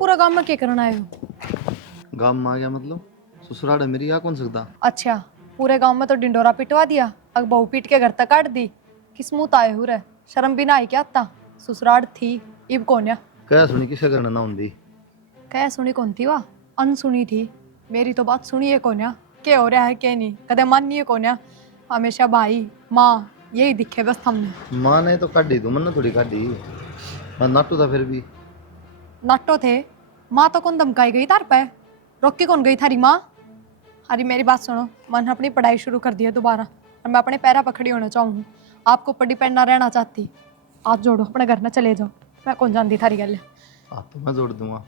पूरा गांव में क्या करना आए हो? गांव में आ गया मतलब ससुराल है मेरी, आ कौन सकता। अच्छा, पूरे गांव में तो डिंडोरा पिटवा दिया, अब बहू पीट के घर तक काट दी। किस मुंह आए हो रे? शर्म भी ना आई क्या आता? ससुराल थी इब कोन्या। कह सुनी किसे करना ना होंगी। कह सुनी कौन थी वाह? अनसुनी थी। मेरी तो बात सुनिए कोन्या, क्या हो रहा है क्या नहीं कदे मानिए कोन्या। हमेशा भाई माँ यही दिखे बस हमने। माँ ने तो काटी, तू मन थोड़ी काटी। मैं नाटू था फिर भी। नाटो थे। माँ तो कौन धमकाई गई तार पे? रोक के कौन गई थारी माँ? अरे मेरी बात सुनो, मैंने अपनी पढ़ाई शुरू कर दी है दोबारा और मैं अपने पैरों पर खड़ी होना चाहूँ। आपको ऊपर डिपेंड ना रहना चाहती। हाथ जोड़ो अपने घर में चले जाओ। मैं कौन जानती थारी गल। हाथ तो मैं जोड़ दूंगा,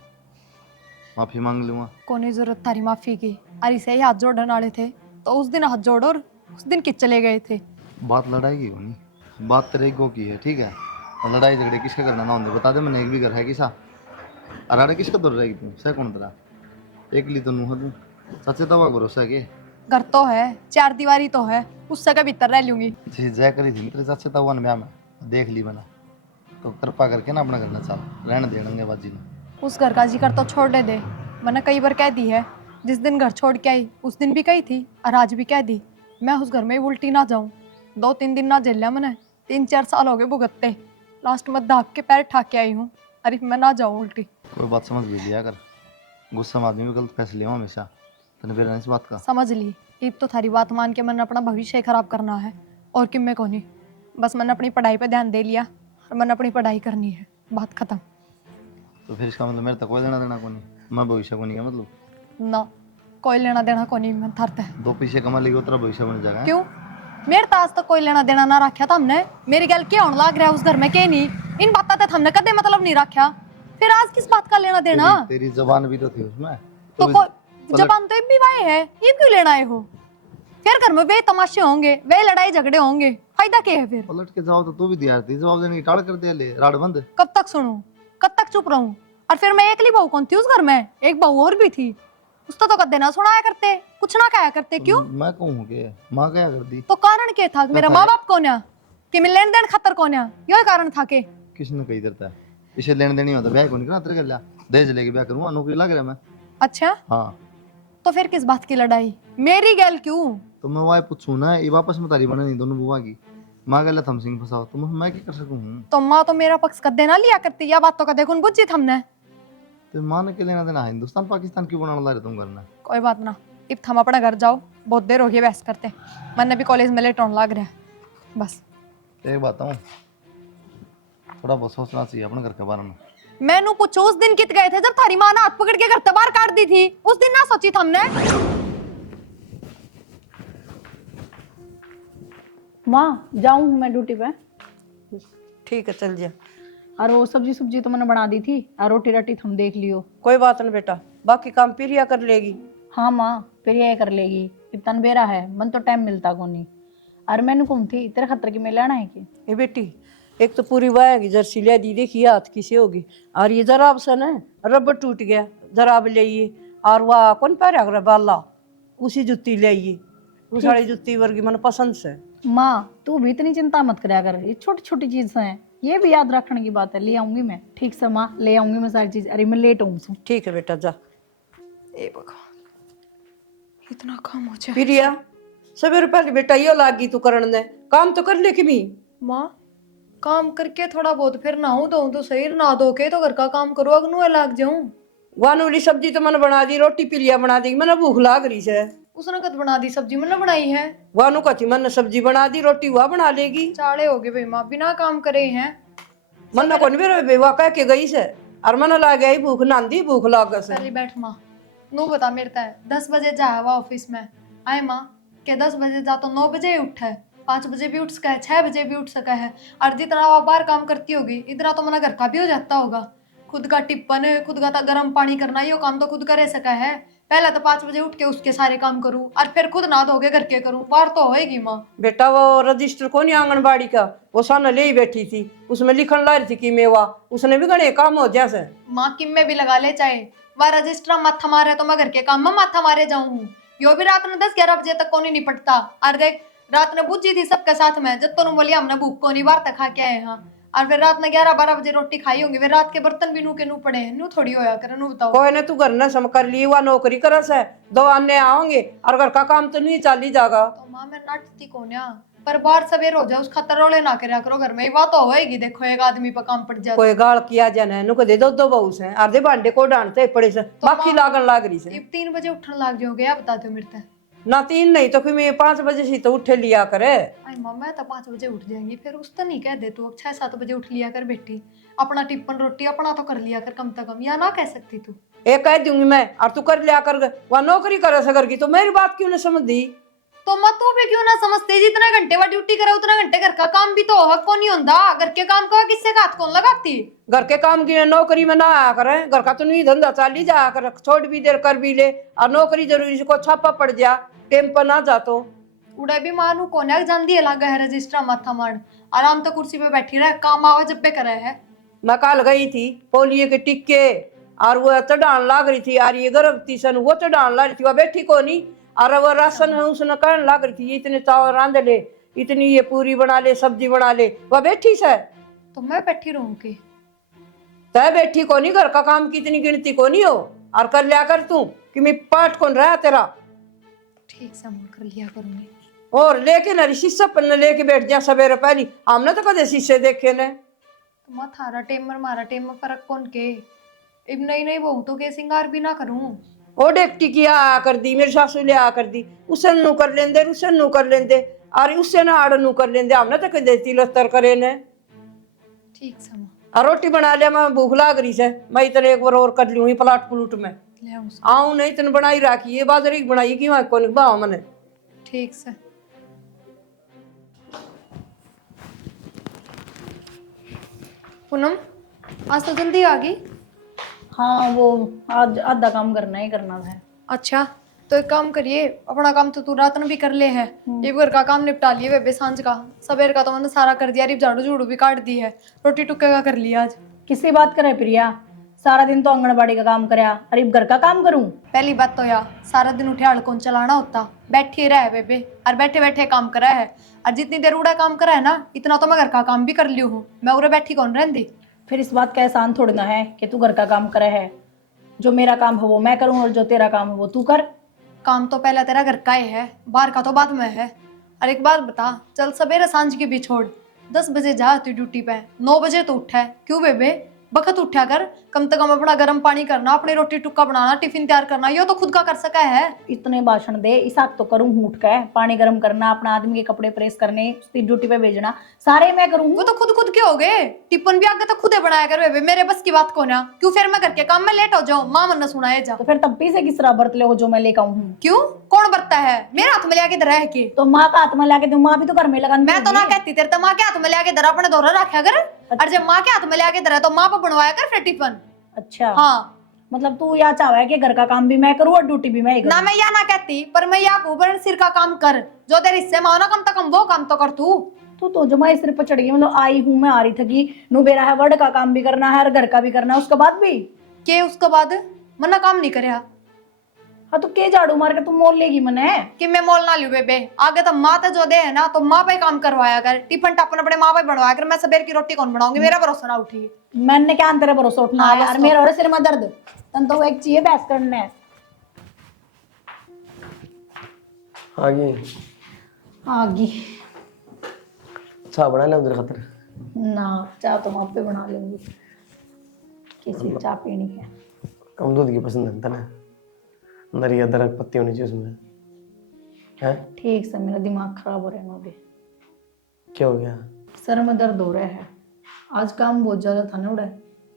माफी मांग लूंगा। कोनी जरूरत थारी माफी की। अरे से ही हाथ जोड़ने वाले थे तो उस दिन हाथ जोड़ो और उस दिन किस चले गए थे। बात लड़ाई की होनी, बात तेरे गो की है, ठीक है। और लड़ाई झगड़े किसके करना ना होंगे बता दे। मैंने एक भी घर है किसा अराड़े किसका दूर रहेगी तू सह कौन तेरा एक ली तो नूह तू सच्चे तवा भरोसा है के। घर तो है, चार दीवारी तो है, उससे का भीतर रह लूंगी। जी जय करी थी तेरे सच्चे तवा ने ब्याह में देख ली मैंने। तो कृपा करके ना अपना करना चाल रहने देंगे बाजी ने। उस घर का जिक्र तो छोड़ दे। मैंने कई बार कह दी है, जिस दिन घर छोड़ के आई उस दिन भी कही थी और आज भी कह दी, मैं उस घर में उल्टी ना जाऊं। 2-3 दिन ना झेला मैंने, 3-4 साल हो गए भुगतते। लास्ट में दाग के पैर ठाक के आई हूँ। अरे मैं ना जाऊं उल्टी। कोई बात समझ भी लिया कर, गुस्सा में आदमी भी गलत फैसले हो हमेशा। तने फिर इस बात का समझ ली। ईब तो थारी बात मान के मैंने अपना भविष्य ही खराब करना है और कि मैं कौन। बस मैंने अपनी पढ़ाई पे ध्यान दे लिया और मैंने अपनी पढ़ाई करनी है, बात खत्म। तो फिर इसका मतलब मेरे तक कोई लेना देना को नहीं, मैं भविष्य को नहीं है मतलब। ना कोई लेना देना को नहीं मैं थारते। दो पैसे कमा लेगी तेरा भविष्य बन जाएगा। क्यों? मेरे तो आज तक कोई लेना देना ना रखा था हमने। मेरी गल क्या होने लग रहा है उस घर में के नहीं। इन बातों तक हमने कदे मतलब नहीं रखा। फिर आज किस बात का लेना देना? तेरी जबान भी तो थी उसमें तो तो कोई जबान तो भी वाए है, ये क्यों लेना आए हो? फिर घर में वे तमाशे होंगे, वे लड़ाई झगड़े होंगे, फायदा क्या है फिर? पलट के जाओ तो तू भी तैयार थी जवाब देने की टाड़ कर दे ले राड बंद। कब तक सुनूं, कब तक चुप रहूं? और फिर मैं एकली बहू कौन थी उस घर में? एक बहू और भी थी। उसको तो कदे ना सुनाया करते, कुछ ना कहा करते। क्यों? मैं कहूँ के माँ क्या कर दी। तो कारण क्या था? मेरा माँ बाप कौन है कि मैं लेन देन खातर कौन है? यही कारण था के किसने कही करता है इसे लेने देनी होता ब्याह को नहीं करा तेरे गला दहेज लेके ब्याह करूँगा नौकरी लग रहा मैं। अच्छा हाँ तो फिर किस बात की लड़ाई? मेरी गैल क्यों? तो मैं वही पूछूं ना ये वापस में तारी बने नहीं दोनों बुआ की। माँ गला थम सिंह फंसाओ तो मैं क्या कर सकूँ। तो माँ तो मेरा पक्ष कदे ना लिया करती, या बात तो कदे कौन बुझी हमने। तो माँ ने के लेना देना हिंदुस्तान पाकिस्तान क्यों बनाना ला रहे तुम करना। कोई बात ना, इब थम अपना घर जाओ, बहुत देर हो गई बहस करते। मैंने भी कॉलेज में लेट होने लग रहा है बस। एक बात हूँ थोड़ा बहुत सोचना चाहिए अपने घर के बारे में। मैनू पूछो उस दिन कित गए थे जब थारी माँ ने हाथ पकड़ के घर से बाहर काट दी थी? उस दिन ना सोची हमने? माँ जाऊँ मैं ड्यूटी पे। ठीक है चल जा। और वो सब्जी सब्जी तो मैंने बना दी थी और रोटी राटी तुम देख लियो। कोई बात नहीं बेटा, बाकी काम प्रिया कर लेगी। हाँ माँ फिर ये कर लेगी, इतना बेरा है मन तो टाइम मिलता को नहीं। और मैंने कौन थी तेरे खतर की मैं लेना है कि ये बेटी एक तो पूरी वाया की जर्सी ले दी, देखिए हाथ किसे होगी। और ये जराब सन है, रबर टूट गया, जराब ले आइए। और वह कौन पैर अगर बाला उसी जुत्ती ले आइए, उस वाली जुत्ती वर्गी मन पसंद से। माँ तू भी इतनी चिंता मत कराया कर, ये छोटी छोटी चीज हैं, ये भी याद रखने की बात है। ले आऊंगी मैं, ठीक से माँ ले आऊंगी मैं सारी चीज। अरे मैं लेट हूँ। ठीक है बेटा जा। ए भगवान, इतना काम हो जाए। प्रिया सवेरे पहले बेटा ये लागी तू करण ने काम तो कर ले कि मी। माँ काम करके थोड़ा बहुत फिर नहाऊं धोऊं तो सही, नहा धो के तो घर का काम करो, अगनू लाग जाऊं। वानू वाली सब्जी तो मैंने बना दी, रोटी प्रिया बना दी, मैंने भूख लाग रही है। उसने कद बना दी सब्जी? मैंने बनाई है। वानू कहती मैंने सब्जी बना दी, रोटी हुआ बना लेगी। चाड़े हो गए भाई माँ, बिना काम करे हैं। मन्ना कौन मेरे बेवा कह के गई से और मन ला गई भूख नांदी भूख लाग से। चली बैठ माँ, नू बता मेरे तय 10 बजे जा हुआ ऑफिस में आए माँ के 10 बजे जा तो 9 बजे ही उठा है, 5 बजे भी उठ सका है, 6 बजे भी उठ सका है। और जितना वो बाहर काम करती होगी इतना तो मना घर का भी हो जाता होगा। खुद का टिप्पन, खुद का गर्म पानी करना, ये काम तो खुद करे सका है। पहले तो 5 बजे उठ के उसके सारे काम करूँ और फिर खुद ना धोगे घर के करूँ, बाहर तो होएगी माँ। बेटा वो रजिस्टर को नहीं आंगनबाड़ी का वो सामने ले ही बैठी थी, उसमें लिखन ला रही थी कि मेवा, उसने भी गणे काम हो जैसे। माँ किम में भी लगा ले चाहे, वह रजिस्ट्रा माथा मारे तो मैं घर के काम में माथा मारे जाऊँ। यो भी रात में 10-11 बजे तक कौन नहीं निपटता। और देख रात ने बुझी थी सबके साथ में, जब तो बोलिए हमने भूख को नहीं बाहर तक खा के आए। हाँ और फिर रात में 11-12 बजे रोटी खाई होंगी, फिर रात के बर्तन भी नू के नू पड़े हैं, नू थोड़ी होया करे, नू बताओ। कोई ने तू घर ने सम कर ली, वह नौकरी करस है, दो आने आओगे और घर का काम तो नहीं चाली जागा। तो माँ मैं नाटती कोन्या, पर बाहर सवेर हो जाए उस खतर रोले ना करया करो घर में, बात तो होएगी। देखो एक आदमी पर काम पड़ जाए कोई गाल किया जाने नु को दे दो बहू से आधे भांडे को डांटते पड़े से बाकी लागन लाग रही तो से। अब 3 बजे उठने लग जाओगे, या बता दो मेरे से। ना 3 नहीं तो फिर मैं 5 बजे से तो उठे लिया करे। आई माँ मैं तो 5 बजे उठ जाएंगी, फिर उस तो नहीं कह दे तू अब 6-7 बजे उठ लिया कर बेटी, अपना टिप्पन रोटी अपना तो कर लिया कर कम से कम, या ना कह सकती तू। एक कह दूंगी मैं और तू कर लिया कर, वह नौकरी करे सकर की तो मेरी बात क्यों नहीं समझ दी। तो मैं तू भी क्यों ना समझते, जितने घंटे वह ड्यूटी करे उतना घंटे घर का काम भी तो हक को नहीं होता, घर के काम को किससे हाथ कौन लगाती। घर के काम की नौकरी में ना आया करे, घर का तो नहीं धंधा चाली जाया कर, छोड़ भी देर कर भी ले और नौकरी जरूरी से को छापा पड़ जा टेम पर ना जा तो। उड़े भी मानू कोने जान दिए लगा है रजिस्ट्रा माथा मार, आराम तो कुर्सी पे बैठी रहे, काम आवा जब पे करे है। मैं कल गई थी पोलियो के टिक्के और वो चढ़ान लाग रही थी और ये गर्भवती सन वो चढ़ान लाग रही थी, वह बैठी को नहीं और वो राशन है उसने कहने लाग रही थी ये इतने चावल रांध ले, इतनी ये पूरी बना ले, सब्जी बना ले, वह बैठी से। तो मैं बैठी रहूं के? तय बैठी को नहीं, घर का काम की इतनी गिनती को नहीं हो और कर लिया कर तू कि मैं पाठ कौन रहा तेरा। ठीक से मोड़ कर लिया करूंगी। और लेके ना शीशा पन्ने लेके बैठ जा सवेरे पहली, हमने तो कदे शीशे देखे ने। तो मैं थारा टेमर मारा टेमर फर्क कौन के, अब नई नई बहू तो के सिंगार भी ना करूं। ओ डेक्टी की आ कर दी मेरी सासू ले आ कर दी, उसे नु कर लेंदे उसे नु कर लेंदे और उससे ना आड़ नु कर लेंदे, हमने तो कदे तिलस्तर करे ने। ठीक से माँ और रोटी बना लिया, मैं भूख लाग रही से, मैं इतने एक बार और कर लूंगी प्लाट प्लूट में ले आऊं। आऊं नहीं इतने बनाई रखी है बाजरे की बनाई क्यों को नहीं बाव मैंने। ठीक से। पूनम आज तो जल्दी आ गई। हाँ वो आज आधा काम करना ही करना था। अच्छा तो एक काम करिए, अपना काम तो तू रात में भी कर ले है, ये घर का काम निपटा लिए बेबे, सांझ का सवेर का तो मैंने सारा कर दिया, रिप झाड़ू झूड़ू भी काट दी है, रोटी टुक्के का कर लिया आज। किसी बात करे प्रिया, सारा दिन तो आंगनबाड़ी का काम करया, अरे घर का काम करूं। पहली बात तो यार सारा दिन उठे हड़कों चलाना होता, बैठे रहे बेबे और बैठे बैठे काम करा है, और जितनी देर उड़ा काम करा है ना इतना तो मैं घर का काम भी कर लियो हूँ, मैं उरे बैठी कौन रहती। फिर इस बात का एहसान थोड़ी ना है कि तू घर का काम करे है, जो मेरा काम है वो मैं करूं और जो तेरा काम है वो तू कर। काम तो पहले तेरा घर का ही है, बाहर का तो बाद में है। और एक बात बता, चल सवेरे सांझ की भी छोड़, 10 बजे जा तू ड्यूटी पे, 9 बजे तो उठा है क्यों बेबे, बखत उठा कर, कम से कम अपना गर्म पानी करना, अपनी रोटी टुक्का बनाना, टिफिन तैयार करना, ये तो खुद का कर सका है। इतने भाषण दे, इसाक तो करूं उठ के, पानी गर्म करना, अपना आदमी के कपड़े प्रेस करने, उसकी ड्यूटी पे भेजना, सारे मैं करूं। वो तो खुद के हो गए, टिफिन भी आगे तो खुदे बनाया कर बेबे, मेरे बस की बात को ना, क्यों फिर मैं करके काम में लेट हो जाऊं, माँ मन सुनाए जा। तो फिर तब्बी से किस तरह बर्त ले जो मैं लेकर आऊं हूं? क्यों कौन बरता है, मेरे हाथ में लिया के रह के। तो माँ का हाथ में लाके दूं, माँ भी तो घर में लगा। मैं तो ना कहती, तेरे तो माँ के हाथ में लिया के धरा अपने दोहरा रखा कर, और जब माँ के हाथ में लिया के धरा तो माँ पर बनवाया कर फिर टिफिन। अच्छा हाँ मतलब तू या चाह है कि घर का काम भी मैं करूं और ड्यूटी भी मैं ही ना, करूं। मैं या ना कहती, पर मैं या ऊपर सिर का काम कर, जो तेरे हिस्से में हो ना कम से कम वो काम तो कर तू। तू तो जमा सिर पर चढ़ गई, मतलब आई हूं मैं, आ रही थी कि नु बेरा है, वर्ड का काम भी करना है और घर का भी करना है, उसके बाद भी के उसके बाद मना काम नहीं करया। हाँ तो के झाड़ू मार के तू मोल लेगी मने? कि मैं मोल ना लू बेबे, आगे तो माँ तो जो दे है ना तो माँ पे काम करवाया कर, टिफिन टापन अपने माँ पे बनवाया कर, मैं सवेर की रोटी कौन बनाऊंगी, मेरा भरोसा ना उठी। मैंने क्या तेरे भरोसा उठना हाँ, है यार, बस मेरा और सिर में दर्द, तन तो एक चाहिए बहस करने है। आगे आगी चाह बना ले उधर खातर। ना चाय तो मैं पे बना लूंगी, किसी चाय पीनी है। कम दूध की पसंद है ना, अंदर ये अदरक पत्ती होनी चाहिए उसमें है। ठीक से मेरा दिमाग खराब हो रहा है ना अभी। क्या हो गया? सर में दर्द हो रहा है, आज काम बहुत ज्यादा था ना उड़ा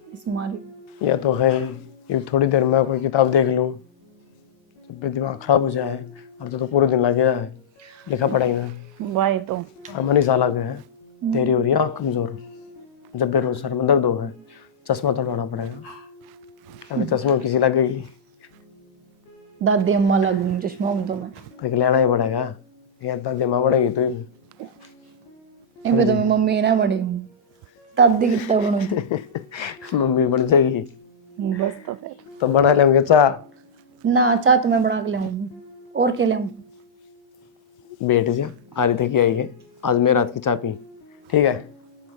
इस मारी। या तो है ये थोड़ी देर में कोई किताब देख लूँ, जब भी दिमाग खराब हो जाए, और तो पूरे दिन लगे है लिखा पड़ेगा। भाई तो मनी साल आ गए हैं, तेरी हो रही है आँख कमजोर, जब भी रोज सर में दर्द हो है चश्मा तो लगाना पड़ेगा, अभी चश्मा किसी लगेगी दादी अम्मा लगूंगी चश्मा हूं तो मैं, तो लेना ही पड़ेगा, या दादी माँ बढ़ेगी तो ही। तो मैं मम्मी ना बड़ी हूँ, दादी कितना बनू तू। मम्मी बढ़ जाएगी बस तो फिर तो बना लेंगे चाह। ना चाह तो मैं बना के लाऊं, और क्या लाऊं? बैठ जा, आ रही थी कि आई है आज मेरे रात की चाह पी, ठीक है।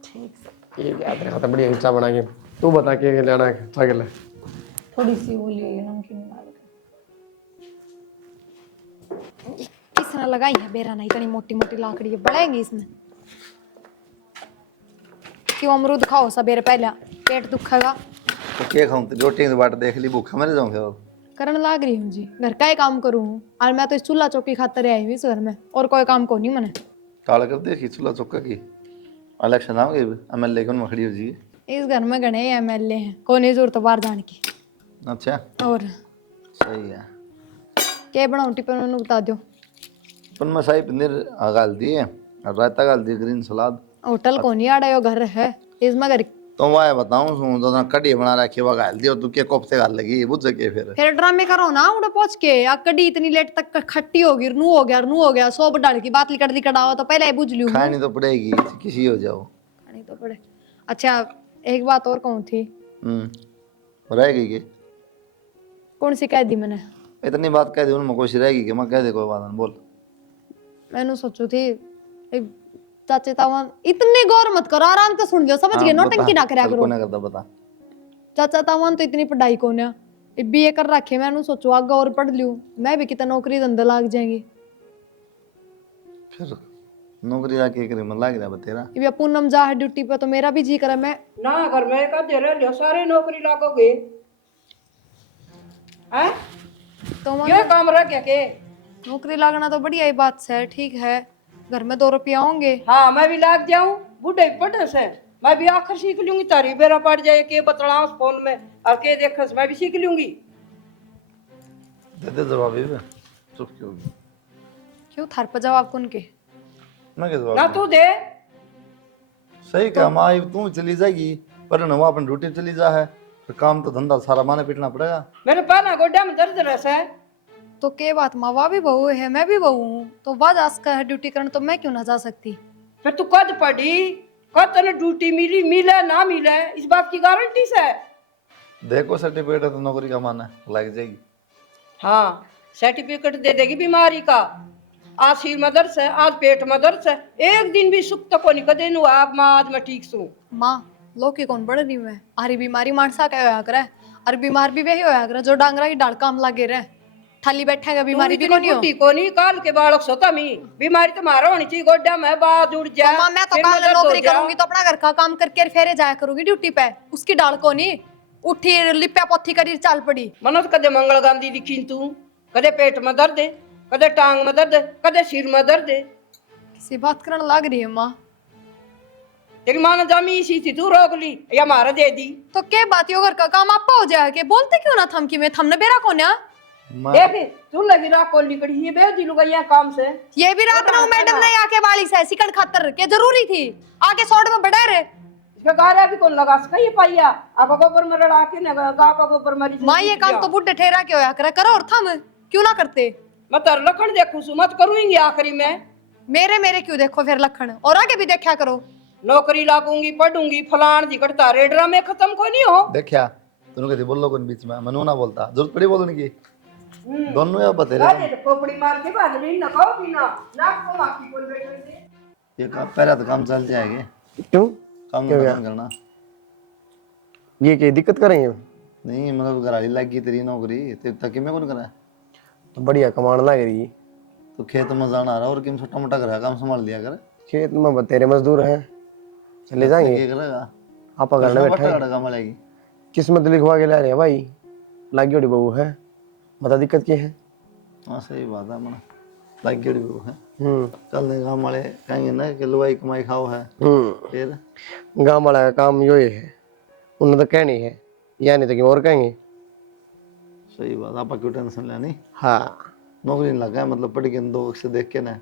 ठीक है। ये क्या तेरे हाथ बढ़िया खिच्चा बना के। तू बता के लेना है क्या ले। थोड़ी सी वो ले नमकीन डाल के। किसने लगाई है बेरा नहीं इतनी मोटी मोटी लाकड़ी बढ़ेंगी इसमें। क्यों अमरूद खाओ सबेरे पहले पेट दुखेगा। तो क्या खाऊं? तो रोटी की बाट देख ली, भूखा मर जाऊंगा। करने लाग रही हूँ जी, घर का ही काम करूँ और मैं तो इस चूल्हा चौकी खातर आई हुई इस घर में, और कोई काम को नहीं मने। काला कर देखी चूल्हा चौका की इलेक्शन आ गई, MLA कौन खड़ी हो जी? इस घर में घने MLA हैं, कोई नहीं जरूरत बाहर जाने की। अच्छा और सही है। क्या बनाऊँ टिफिन में बता दो। पर मैं शाही पनीर गाल दी है और रायता गाल दी, ग्रीन सलाद। होटल को नहीं आड़ा यो घर है इसमें घर। तो मैं बताऊं सुन, तो कड़ी बना रखी वो गाल दी और तू के कोफ्ते गाल लगी बुझ के फिर ड्रामे करो ना उड़े पहुंच के। या कड़ी इतनी लेट तक खट्टी होगी, नू हो गया सौ डाल की बात लिकड़ लिकड़ावा तो पहले ही बुझ लूं। खानी तो पड़ेगी, किसी हो जाओ। खानी तो पड़े। अच्छा एक बात और कहूँ थी। रहेगी के कौन सी कह दी मैंने? इतनी बात कह दी उनमें कोई सी रहेगी कि मैं कह दे कोई बात नहीं बोल। मैंने सोचू थी चाचे तावन इतने गौर मत करो, आराम से सुन लो, समझ गए? नौटंकी ना करा करो। कौन करता बता? चाचा तावन तो इतनी पढ़ाई को ना BA कर रखे, मैंने सोचू आगे और पढ़ लूं, मैं भी कितना नौकरी धंधा लाग जाएंगी। फिर नौकरी जाके करी मन लाग रहा तेरा। ये पूनम जा है ड्यूटी पे तो मेरा भी जी करे मैं ना घर में का दे रहे सारे नौकरी लागोगे हैं? तो ये काम रह गया के? नौकरी लागना तो बढ़िया ही बात है, ठीक है घर में 2 रुपया होंगे। हाँ मैं भी लाग जाऊं बूढ़े पढ़े से, मैं भी आखिर सीख लूंगी। तारी बेरा पड़ जाए के बतला उस फोन में और के देखस मैं भी सीख लूंगी। दे दे जवाब भी चुप क्यों होगी? क्यों थार पर जवाब कौन के? मैं क्या ना जवाब तू दे। सही कहा माँ, तू चली जाएगी पर न वो अपन ड्यूटी चली जा है, फिर काम तो धंधा सारा माने पीटना पड़ेगा। मेरे पाना गोड्डा में दर्द रहता है। तो के बात माँ, वह भी बहू है मैं भी बहू हूँ, तो वह जा सकता है ड्यूटी करने तो मैं क्यों ना जा सकती? फिर तू कद पढ़ी, कद तने ड्यूटी मिले ना मिले इस बात की गारंटी से? देखो सर्टिफिकेट है तो नौकरी का माना लग जाएगी। हाँ सर्टिफिकेट दे देगी बीमारी का। आज सिर में दर्द है, आज पेट में दर्द है, एक दिन भी सुख तो नहीं कदे नु आप माँ आज मैं ठीक सू। माँ लोग की कौन बढ़ रही मैं, आरी बीमारी मानसा क्या होया करे, और बीमार भी वही होया करे जो डांगरा की डाल काम लागे रहे, थाली बैठेगा बीमारी भी कोनी हो। कोनी काल के बालक सोता मी बीमारी तुम्हारा होनी चाहिए गोड्डा में बात उड़ जाए। तो माँ मैं तो काल नौकरी करूंगी तो अपना घर का काम करके फेरे जाया करूंगी ड्यूटी पे, उसकी डाल कोनी उठी लिप्या पोथी करी चाल पड़ी। मनो तो कदे मंगल गांधी दिखी तू, कदे पेट में दर्द है, कदे टांग में दर्द है, कदे सिर में दर्द है। किसी बात करने लग रही है माँ। तेरी माँ ने जामी इसी थी तू रोक ली या मारा दे दी तो क्या बात यो घर का काम आपा हो जाए के बोलते क्यों ना थम की मैं थमने बेरा को ना देख तू लगी रात को निकली ये बे दिलू गया काम से। ये भी रात ना मैडम ने आके वाली से सिकड़ खातर के जरूरी थी आके सौड़ में बढ़ा रहे। इसका गारा भी कौन लगा सका ये पाइया अब गोबर में रड़ा के ना गा का गोबर मरी। माँ ये काम तो बुढ़े ठहरा के होया करे करो और थम क्यों ना करते? मैं तर लखन देखू सु मत करूंगी आखिरी में। मेरे क्यों देखो फिर लखन, और आगे भी देखा करो। नौकरी लागूंगी पढ़ूंगी फलान दिखता रेडरा में खत्म कोई नहीं हो। देखा दोनों कहते बोल लो कौन बीच में, मनु ना बोलता जरूरत पड़ी बोलने की दोनों या बतेरे। अरे खोपड़ी मार के बाद नहीं ना खाओ पीना नाक को माखी कोई बैठे दे। ये काम पहला तो काम चल जाएगा, क्यों काम क्या नहीं करना। ये क्या दिक्कत करेंगे? नहीं मतलब घराली लग गई तेरी नौकरी तेरे तक में कौन करा तो बढ़िया कमाने लग रही। तो खेत में जाना आ रहा और किम छोटा मोटा घर का काम संभाल लिया कर। खेत में बतेरे मजदूर हैं चले जाएंगे। क्या करेगा आप घर में बैठे हैं। काम मिलेगी किस्मत लिखवा के ला रहे हैं भाई, लागी बड़ी बहू है बता दिक्कत क्या है। हाँ सही बात है मना लग गई वो है। कल ने काम वाले कहेंगे ना कि लुवाई कमाई खाओ है। फिर गाँव वाला का काम यो ही है, उन्हें तो कहनी है या नहीं तो क्यों और कहेंगे। सही बात, आप क्यों टेंशन लेनी। हाँ नौकरी नहीं लगा है मतलब पढ़ के 2 अक्षर देख के ना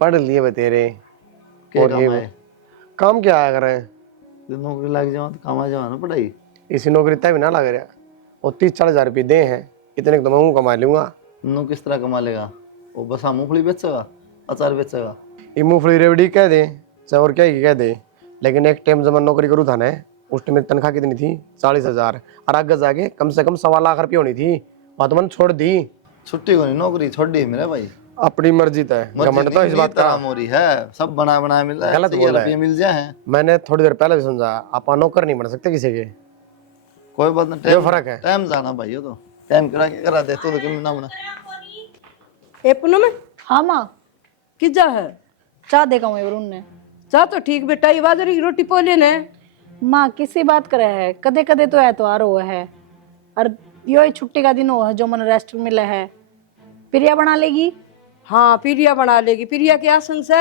पढ़ लिए बतेरे क्या काम है। काम क्या आया करे नौकरी लग जाओ तो काम आ जाओ ना पढ़ाई। इसी नौकरी तभी ना लग रहा और 30-40 हज़ार रुपये दे हैं इतने तो मैं कमा लूंगा। नो किस तरह कमा लेगा वो, बस हाँ मूंगफली बेचेगा अचार बेचेगा। ये मूंगफली रेवड़ी कह दे चाहे और क्या ही कह दे, लेकिन एक टाइम जब मैं नौकरी करूँ था ना उस टाइम मेरी तनख्वाह कितनी थी 40,000 और आगे जाके कम से कम 1.25 लाख रुपये होनी थी, बात मैंने छोड़ दी। छुट्टी को नहीं नौकरी छोड़ दी मेरे भाई। अपनी मर्जी तय घमंड तो इस बात का हो रही है, सब बना बनाया मिल रहा है, गलत बोला है। मिल जाए। मैंने थोड़ी देर पहले भी समझा, आप नौकर नहीं बन सकते किसी के। कोई बात नहीं, जो फर्क है। टाइम जाना भाई, हो तो टाइम करा दे तो क्यों ना बना। ए पूनम हाँ माँ, किजा है चाह देगा मैं वरुण ने। जा तो ठीक बेटा, ये बाजरे की रोटी पोले ने। माँ किसी बात करे है, कदे कदे तो एतवार हुआ है और यो छुट्टी का दिन हुआ है जो मन रेस्ट मिला है। प्रिया बना लेगी। हाँ प्रिया बना लेगी, प्रिया के आसन से।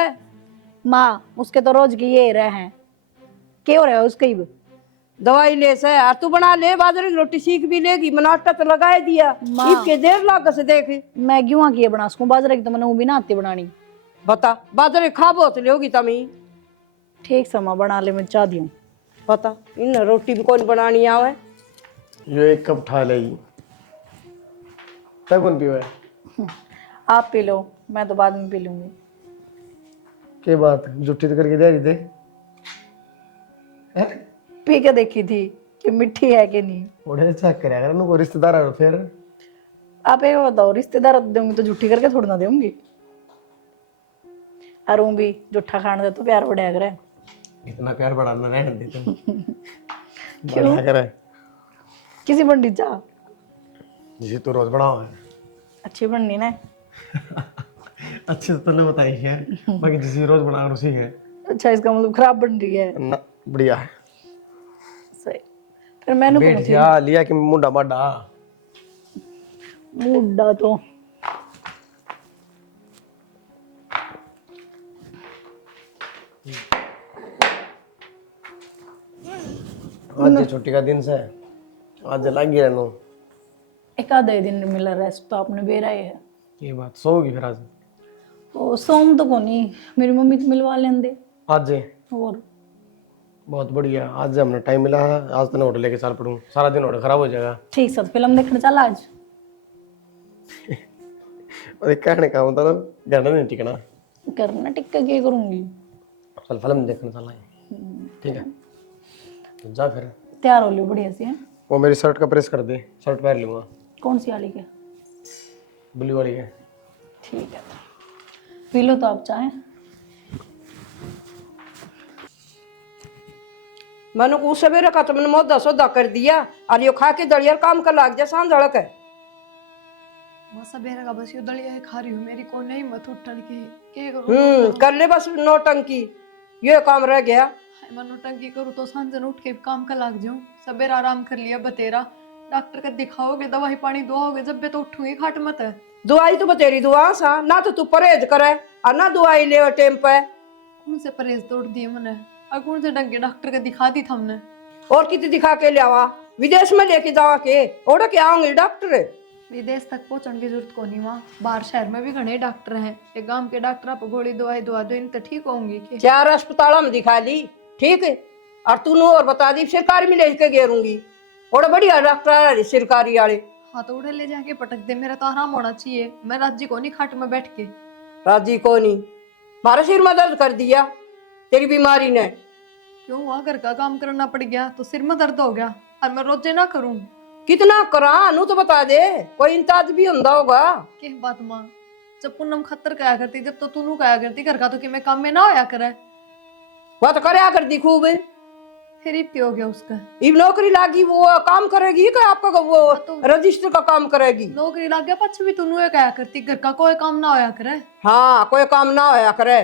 माँ उसके तो रोज की ये रहे हैं, क्या हो रहा है उसके ही। दवाई ले से और तू बना ले, बाजरे की रोटी सीख भी लेगी। मनाटा तो लगाए दिया, माँ। इसके देर लाग से देख। मैं क्यों किए बना सकूं, बाजरे की तो मैंने वो भी ना आती बनानी। बता बाजरे खा बहुत लोगी तमी। ठीक से माँ बना ले, मैं चाह दी हूँ। पता इन रोटी भी कौन बनानी आवे। ये एक कप उठा लेगी, तब कौन पीवे। आप पी लो, मैं तो बाद में पी लूंगी। के बात जुट्टी तो करके दे रही थे। पी के देखी थी कि मिठी है कि नहीं। ओढ़े चेक करे अगर उनको रिश्तेदार है फिर। आप एक बताओ, रिश्तेदार दूंगी तो झूठी करके थोड़ी ना दूंगी। और वो भी जूठा खाने से तो प्यार बढ़िया करे। इतना प्यार बढ़ाना रहने दे तुम। बढ़िया करे किसी पंडित चाह जिसे तो रोज बढ़ाओ है। अच्छी बननी ना। अच्छे से तूने बताई है, बाकी जिसे रोज बना उसी है अच्छा, इसका मतलब खराब बन रही है। ना। बढ़िया है। सही। फिर मैंने बैठ कौन सी जा लिया कि मुंडा माडा। मुड्डा तो आज ये छुट्टी का दिन से आज लग गया नो। एक आधा दिन मिला रेस्ट तो आपने बेरा ही है। ये बात सोगी फिर आज। ओ सोम तो कोनी, मेरी मम्मी को मिलवा लेंदे। आज और बहुत बढ़िया, आज हमने टाइम मिला है। आज तो ऑर्डर लेके चल पड़ूं, सारा दिन ऑर्डर खराब हो जाएगा। ठीक सब फिल्म देखने चल आज। और एक कहने का मतलब घर में नहीं टिकना, करना टिक्का क्या करूंगी। चल फिल्म देखने चल आए। ठीक है तो जा फिर। तैयार हो लियो बढ़िया से हैं? वो मेरी शर्ट का प्रेस कर दे, शर्ट पहन लूंगा। कौन सी वाली के? ब्लू वाली है। ठीक है पी लो तो आप चाहें। मैंने को सवेरे का तो मैंने मोदा सौदा कर दिया और यो खा के दलिया काम कर लाग जा सांझ धड़क है। बस सवेरे का बस ये दलिया ही खा रही हूँ, मेरी को नहीं मत उठन की। क्या करूँ? कर ले बस नौटंकी, ये काम रह गया। मैं नौटंकी करूँ तो सांझन उठ के काम का लाग जाऊँ। सवेरे आराम कर लिया बतेरा, डॉक्टर का दिखाओगे, दवाई पानी दुआओगे, जब भी तो उठूंगी खाट मत है। दवाई तो बतेरी दुआ सा ना, तो तू परहेज करे और ना दवाई ले टाइम पे। कौन से परहेज तोड़ दिए मैंने, और कौन से ढंग के डॉक्टर का दिखा दी था हमने। और कितनी दिखा के ले आवा, विदेश में लेके जावा के ओढ़ के आऊंगी डॉक्टर। विदेश तक पहुंचने की जरूरत को नहीं, वहाँ बाहर शहर में भी घने डॉक्टर हैं। एक गांव के डॉक्टर आप गोली दवाई दुआ दो, इन तो ठीक होंगी कि। 4 अस्पताल में दिखा ली, ठीक है। और तू नो और बता दी सरकारी में लेके गेरूंगी। और बढ़िया डॉक्टर सरकारी वाले। हाँ तो उड़े ले जाके पटक दे, मेरा तो आराम होना चाहिए। मैं राज्य को नहीं खाट में बैठ के। राजी को नहीं, मारा सिर में दर्द कर दिया तेरी बीमारी ने। क्यों हुआ, घर का काम करना पड़ गया तो सिर में दर्द हो गया, और मैं रोजे ना करूं। कितना करा नू तो बता दे, कोई इंताज भी होंदा होगा। के बात मां, जब पूनम खतर कया करती, जब तो तू कया करती घर का, तो कि मैं काम में ना होया करे। वह तो करया कर दी खूब। फिर इतनी हो गया उसका। इब नौकरी लागी वो काम करेगी क्या आपका, वो रजिस्टर का काम करेगी। नौकरी लग गया पछ भी तू कया करती, घर का कोई काम ना होया करे। हाँ कोई काम ना होया करे।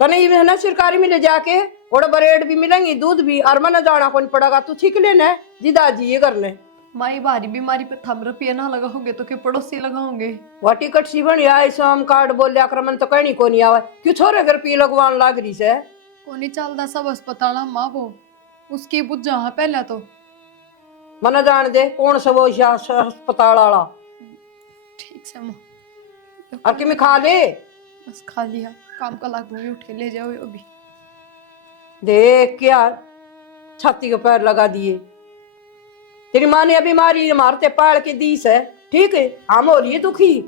तने ये है ना सरकारी में ले जाके और ब्रेड भी मिलेंगी, दूध भी, और मन जाना कौन पड़ेगा। तू ठीक लेना जिदा जी ये करने। माई भारी बीमारी पे थम रुपये ना लगाओगे तो के पड़ोसी लगाओगे। वह टिकट सी बन या श्रम कार्ड बोल आक्रमण तो कहनी को नहीं आवे, क्यों छोरे घर पी लगवान लाग रही से। कोनी चलदा सब अस्पताल माँ वो उसकी बुझा हाँ पहले तो। मन जान दे कौन सा वो अस्पताल वाला। ठीक से माँ, और कि मैं खा ले बस खा लिया, काम का लाग दूंगी, उठ के ले जाओ अभी। देख क्या छाती के पैर लगा दिए। तेरी माँ ने बीमारी मारते पाल के दी से, ठीक है। हम हो रही है दुखी,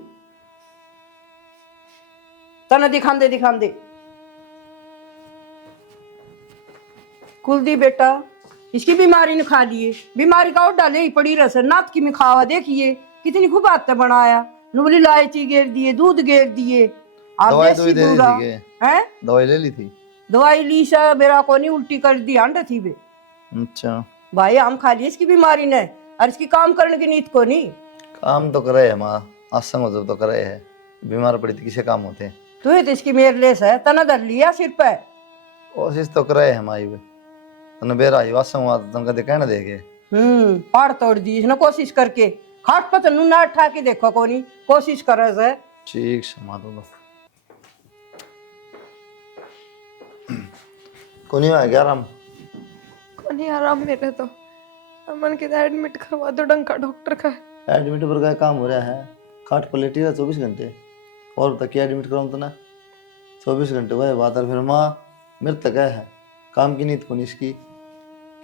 तना दिखांदे दिखांदे। कुलदीप बेटा इसकी बीमारी ने खा लिए, बीमारी का और डाले ही पड़ी रस नाथ की में खावा। देखिए कितनी खूब आते बनाया, नुबली इलायची गेर दिए, दूध गेर दिए, और दवाई तो देसी दे दी दूरा थी के है। दवाई ले ली थी। दवाई ली सा मेरा को नहीं उल्टी कर दी अंडा थी बे। अच्छा भाई हम खा लिए इसकी बीमारी ने, और इसकी काम करने की नीत को नहीं। काम तो करे है माँ, आसंग हो जब तो करे है, बीमार पड़ी थी किसे काम होते। तू तो इसकी मेरे लेस है, तना धर लिया सिर पे। कोशिश तो करे है माई वे, तने बेरा ही आसंग हुआ तो तनका दे कहना देगे। पहाड़ तोड़ दी इसने कोशिश करके, खाट पर तनु ना उठा के देखो कोनी कोशिश करे से। ठीक है माँ तो कोनी आ गया आराम। नहीं आराम मेरे तो अमन के एडमिट करवा दो डंका डॉक्टर का। एडमिट पर का काम हो रहा है, खाट पर लेटी रहा 24 घंटे, और तक एडमिट कराऊं तो ना 24 घंटे वह बात है। फिर माँ मेरे तक है काम की नीत को नहीं इसकी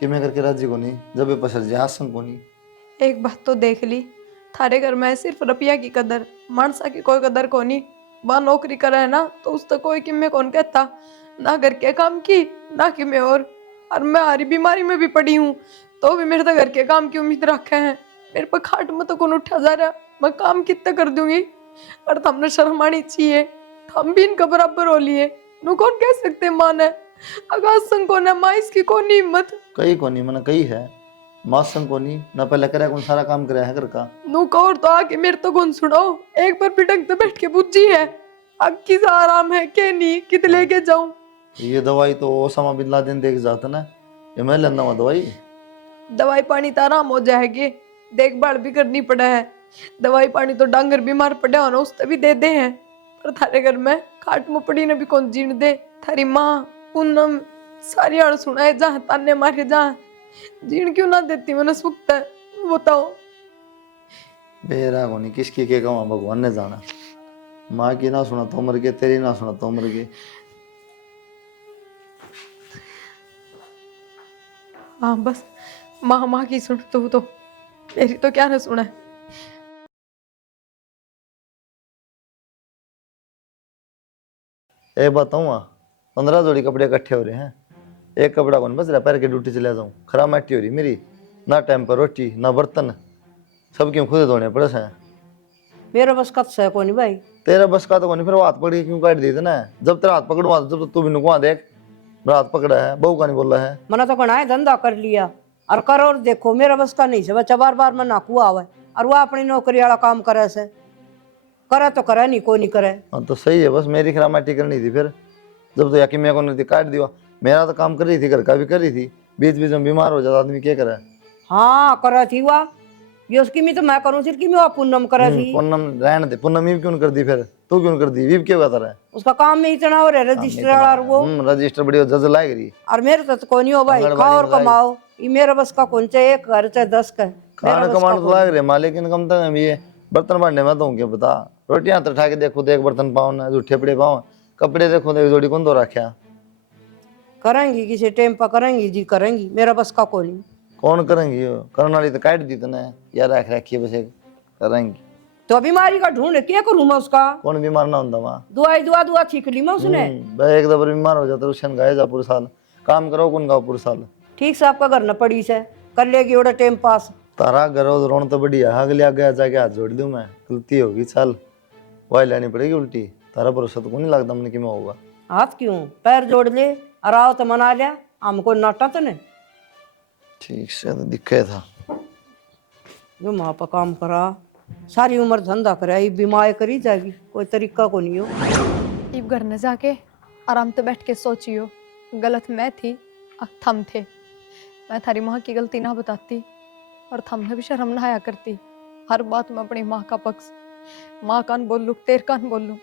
कि मैं करके राजी को नहीं, जब ये पसर जाए आसन को नहीं। एक बात तो देख ली, थारे घर में सिर्फ रुपया की कदर, मानसा की कोई कदर को नहीं। वह नौकरी करे है ना तो उस तक कोई किम्मे कौन कहता, ना घर के काम की ना कि मैं और मैं हारी बीमारी में भी पड़ी हूँ तो भी मेरे तो घर के काम की उम्मीद रखे हैं। मेरे पर खाट में तो कौन उठा जा रहा, मैं काम कितना कर दूंगी। और हमने शर्म आनी चाहिए, हम भी इनका बराबर हो लिए। नु कौन कह सकते मान है अगर संग को ना माँ इसकी कौन हिम्मत। कई को नहीं मैंने कही है मासन को नहीं ना, पहले करे कौन सारा काम कराया है घर का। नु कौर तो आके मेरे तो कौन सुनाओ, एक बार पिटक तो बैठ के बुझी है अब किस आराम है के नहीं कित लेके जाऊं। ये दवाई तो ओसामा बिन लादेन देख जाता ना, ये मैं लेना हुआ दवाई। दवाई पानी तो आराम हो जाएगी, देखभाल भी करनी पड़ा है। दवाई पानी तो डांगर बीमार पड़े हो ना उससे भी दे दे हैं, पर थारे घर में खाट में पड़ी ने भी कौन जीण दे। थारी माँ पूनम सारी आड़ सुनाए जहाँ ताने मारे जहाँ जीण क्यों ना देती मैंने सुखत है बताओ। बेरा को नहीं किसकी के कहूँ भगवान ने जाना, माँ की ना सुना तो मर गए, तेरी ना सुना तो मर गए। हाँ बस माँ माँ की सुन तो मेरी तो क्या ना सुना है। एक बताऊँ 15 जोड़ी कपड़े इकट्ठे हो रहे हैं, एक कपड़ा कौन बच रहा, पैर के ड्यूटी चले जाऊँ, खराब मिट्टी हो रही मेरी, ना टाइम पर रोटी ना बर्तन, सब क्यों खुद धोने पड़े हैं। मेरा बस कत से कोनी भाई। तेरा बस का तो कोनी, फिर वो हाथ पकड़ के क्यों काट दी थी ना। जब तेरा हाथ पकड़वा जब तो तू भी नुकवा देख, मेरा हाथ पकड़ा है बहू का नहीं बोल रहा है। मैंने तो कहा है धंधा कर लिया और करो और देखो, मेरा बस का नहीं से बच्चा बार बार मैं नाकू आवे और वो अपनी नौकरी वाला काम करे से, करे तो करे नहीं को नहीं करे। हाँ तो सही है, बस मेरी खराब मिट्टी करनी थी फिर, जब तो याकी मेरे को नहीं काट दिया। मेरा तो काम कर रही थी, घर का भी कर रही थी, बीच बीच में बीमार हो जाता आदमी क्या करे। हाँ करे थी वाह, ये उसकी मी तो मैं करूँ सिर की मैं पूनम करे थी। पूनम रहने दे, पूनम वीव क्यों कर दी फिर, तू क्यों कर दी, वीव क्यों करता रहा। उसका काम में इतना हो रहा है रजिस्टर और वो रजिस्टर बढ़िया जज लाएग रही। और मेरे तो कोई नहीं हो भाई, खाओ और कमाओ, ये मेरा बस का कौन चाहे एक घर चाहे 10 का खाना कमाने तो लाग रहे माँ, लेकिन कम तक हम ये बर्तन बांटने में तो क्या बता, रोटियां तो उठा के देखो तो एक बर्तन पाओ ना, जूठे पड़े पाओ, कपड़े देखो तो एक जोड़ी कौन तो रखा। करेंगी किसी टाइम पर करेंगी जी करेंगी, मेरा बस का कोई नहीं। कौन करेंगी, यो करने वाली तो काट दी तने यार, रख रखी बस एक करेंगी। तो बीमारी का ढूंढ क्या करूँ मैं उसका, कौन बीमार ना होता वहाँ, दुआई दुआ ठीक ली मैं उसने। भाई एक दफा बीमार हो जाता रुशन गाए जा पूरे साल, काम करो कौन गाओ पूरे साल। ठीक से आपका घर न पड़ी से कर लेगी ओड़ा टाइम पास। तारा घर रोन तो बढ़िया, अगले आगे जाके हाथ जोड़ दूं मैं, गलती होगी चल वही लेनी पड़ेगी उल्टी, तारा भरोसा तो को नहीं लगता मैंने कि मैं होगा। हाथ क्यों पैर जोड़ ले और आओ तो मना लिया, हमको नाटा तो नहीं। ठीक से तो दिक्कत था, जो माँ पर काम करा सारी उम्र धंधा करे, ये बीमार करी जाएगी, कोई तरीका को नहीं हो। इब घर न जाके आराम से बैठ के सोचियो, गलत मैं थी थम थे, मैं थारी माँ की गलती ना बताती और थमने भी शर्म ना आया करती। हर बात में अपनी माँ का पक्ष, माँ कान बोल लूँ तेर कान बोल लूँ,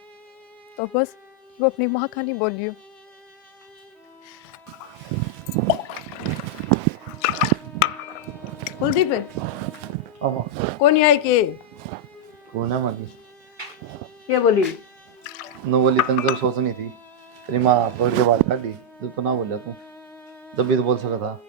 तो बस वो अपनी माँ का नहीं बोलियो। कुलदीप अब कौन आई के कौन है मानी क्या बोली, नो बोली तन जब सोचनी थी, तेरी माँ पकड़ के बात काटी, जब तो ना बोला तू, जब भी तो बोल सका था।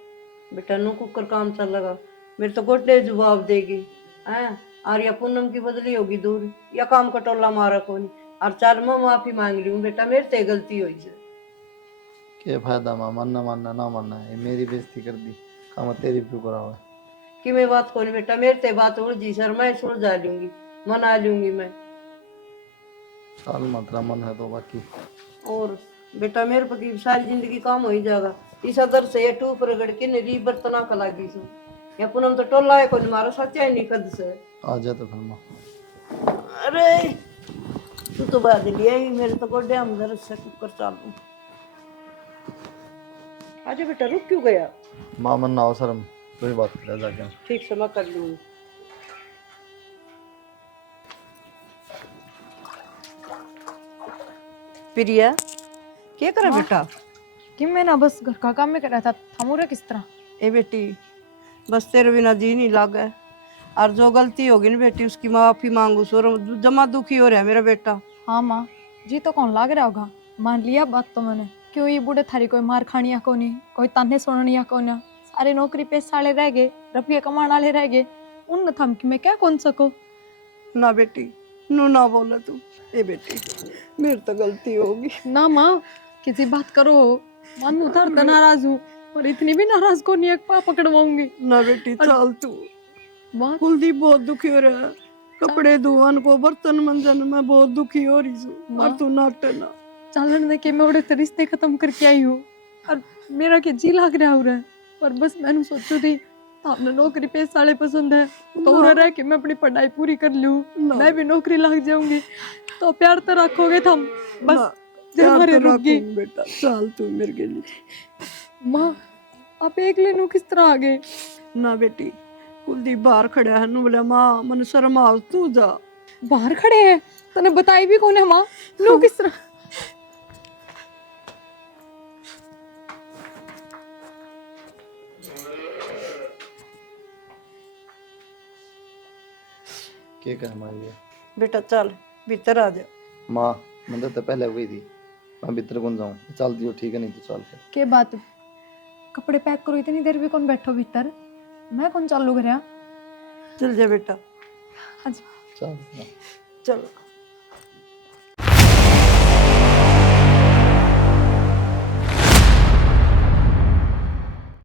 बेटा नो कुकर काम चल लगा, मेरे तो गोटे जवाब देगी हैं, और या पूनम की बदली होगी दूर, या काम का टोला मारा कोनी, और चार मैं माफी मांग रही हूँ बेटा, मेरे से गलती हुई है। क्या फायदा माँ, मानना मानना ना मानना, ये मेरी बेइज्जती कर दी, काम तेरी क्यों करा हुआ। कि मैं बात कोनी बेटा, मेरे से बात उड़ जी सर, मैं सुलझा लूंगी मना लूंगी मैं। साल मात्रा मन है तो बाकी और बेटा मेरे पति सारी जिंदगी काम हो ही जाएगा। इस अदर से ये टूप रगड़ के नरी बर्तना का लागी सु या पुनम तो टोला है कोई मारा सच्चा ही नहीं कद से। आ जा तो फिर माँ। अरे तू तो बाद लिया ही मेरे तो गोडे अंदर से कुकर चालू। आजा बेटा रुक क्यों गया? माँ मन ना हो शर्म, कोई बात कर जाके। ठीक से मैं कर लूंगी। प्रिया क्या करा बेटा? कि मैं ना बस घर का काम में कर रहा था, थमूरा किस तरह? ए बेटी बस तेरे बिना जी नहीं लागा है। और जो गलती होगी ना बेटी उसकी माफी मांगू सो जमा दुखी हो रहा है मेरा बेटा। हाँ माँ, जी तो कौन लाग रहा होगा, मान लिया बात तो मैंने। क्यों ये बूढ़े थारी कोई मार खानिया को नहीं, कोई ताने सुननिया को ना, सारे नौकरी पेशा वाले रह गए, रुपये कमाने वाले रह गए, उन थम कि मैं क्या कौन सको। ना बेटी नू ना बोला तू। ए बेटी मेरी तो गलती होगी। ना माँ किसी बात करो, मन उधर तो नाराज हूँ और इतनी भी नाराज को नहीं है पा पकड़वाऊंगी। ना बेटी चल तू। माँ कुलदीप बहुत दुखी हो रहा है, कपड़े धोवन को बर्तन मंजन में बहुत दुखी हो रही हूँ और तू नाटे ना। चलन दे के मैं उड़े तो रिश्ते खत्म करके आई हूँ और मेरा के जी लाग रहा हो रहा है। पर बस मैंने सोचू थी आपने नौकरी पेशा वाले पसंद है तो उरा रह के मैं अपनी पढ़ाई पूरी कर लूँ, मैं भी नौकरी लग जाऊंगी तो प्यार तो रखोगे थम बस जब हमारे रुक गई। बेटा चल तू मेरे के लिए। माँ आप एक लेनू किस तरह आ गए? ना बेटी कुलदीप बाहर खड़ा है नु बोला माँ मन शर्म आ तू जा। बाहर खड़े हैं तने बताई भी कौन है माँ, नो किस तरह? क्या कर हमारी है? बेटा चल भीतर आ जा। माँ मंदिर तो पहले हुई थी, मैं भीतर कौन जाऊँ? चल दियो ठीक है, नहीं तो चल फिर। के बात, कपड़े पैक करो, इतनी देर भी कौन बैठो भीतर, मैं कौन चालू कर चल जा बेटा आज। चल। चल।